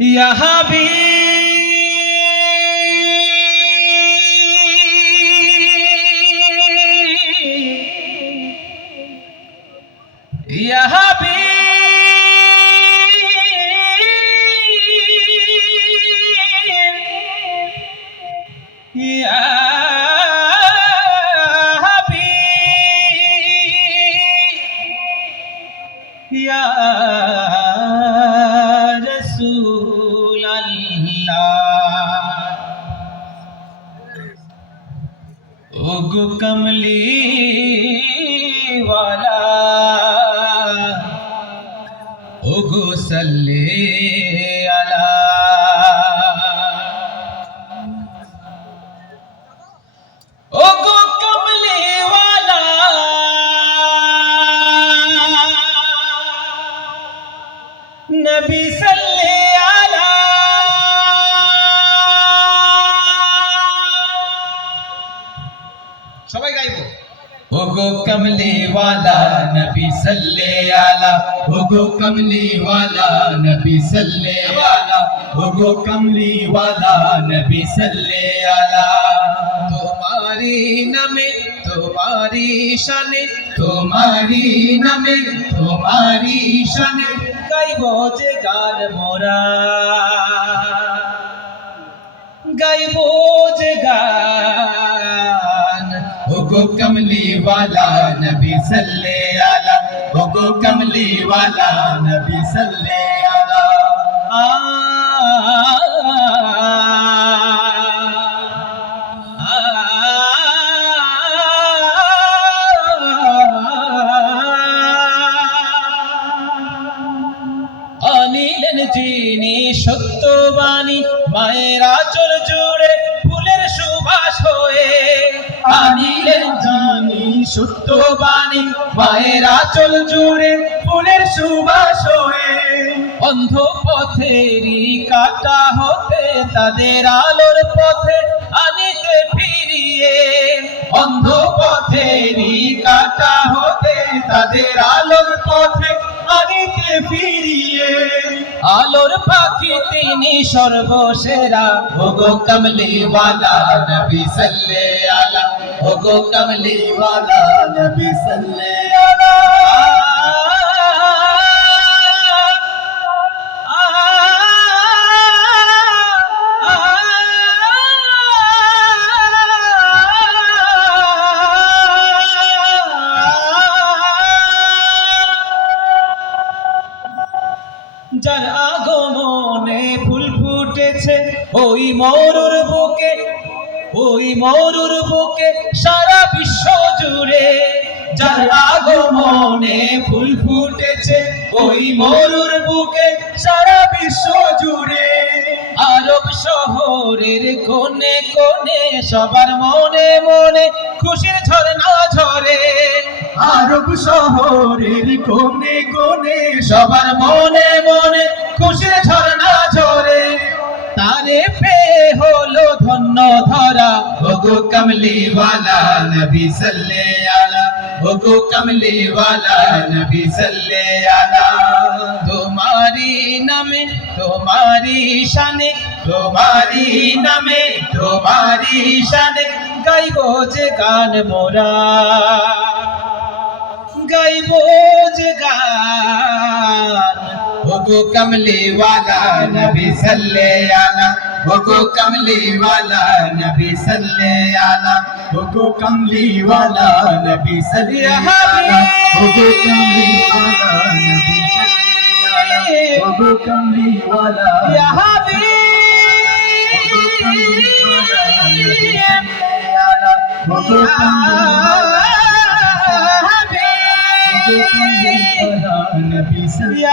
ইয়া হাবিব ওগো কমলি ওয়ালা ওগো সাল্লে আলা ওগো কমলি ওয়ালা নবী সাল্লে সবাই গাইবো। ওগো কমলি ওয়ালা নবী সাল্লে আলা ওগো কমলি ওয়ালা নবী সাল্লে আলা ওগো কমলি ওয়ালা নবী সাল্লে আলা তোমারি নামে তোমারি শানে তোমারি নামে তোমারি শানে গাইব যে গান মোরা। গাইব যে গান ওগো কমলি ওয়ালা নবী সাল্লে আলা ওগো কমলি ওয়ালা নবী সাল্লে আলা অনিলেন যিনি সত্যবাণী মায়ের আচল জুড়ে যিনি সত্যবাণী মায়ের আচল জুড়ে ফুলের সুবাস হয়ে। অন্ধ পথেরই কাটা হতে তাদের আলোর পথে আনিতে ফিরিয়ে। অন্ধ পথেরই কাটা হতে তাদের আলোর পথে আনিতে ফিরিয়ে। আলোর পাখি তিনি সর্বসেরা। ওগো কমলি ওয়ালা নবী সাল্লে কমলি ওয়ালা নবী সাল্লে যার আগমনে ফুল ফুটেছে ওই মরুর বুকে ওই মরুর বুকে সারা বিশ্ব জুড়ে যার আগমনে ফুল ফুটেছে, ওই মরুর বুকে সারা বিশ্ব জুড়ে। আরব শহরের কোণে কোণে সবার মনে মনে খুশির ঝরনা ঝরে। আরব শহরের কোণে কোণে সবার মনে মনে খুশির ধন্য ধরা ওগো কমলি ওয়ালা নবী সাল্লে আলা ওগো কমলি ওয়ালা নবী সাল্লে আলা তোমারি নামে তোমারি শানে তোমারি নামে তোমারি শানে গাইবো যে গান মোরা। গাইব যে গান ওগো কমলি ওয়ালা নবী সাল্লে আলা ওগো কমলি ওয়ালা নবী সাল্লে আলা ওগো কমলি ওয়ালা নবী সাল্লে আলা ওগো কমলি ওয়ালা নবী সাল্লে আলা ওগো কমলি ওয়ালা ইয়া হাবিব ওগো কমলি ওয়ালা নবী সাল্লে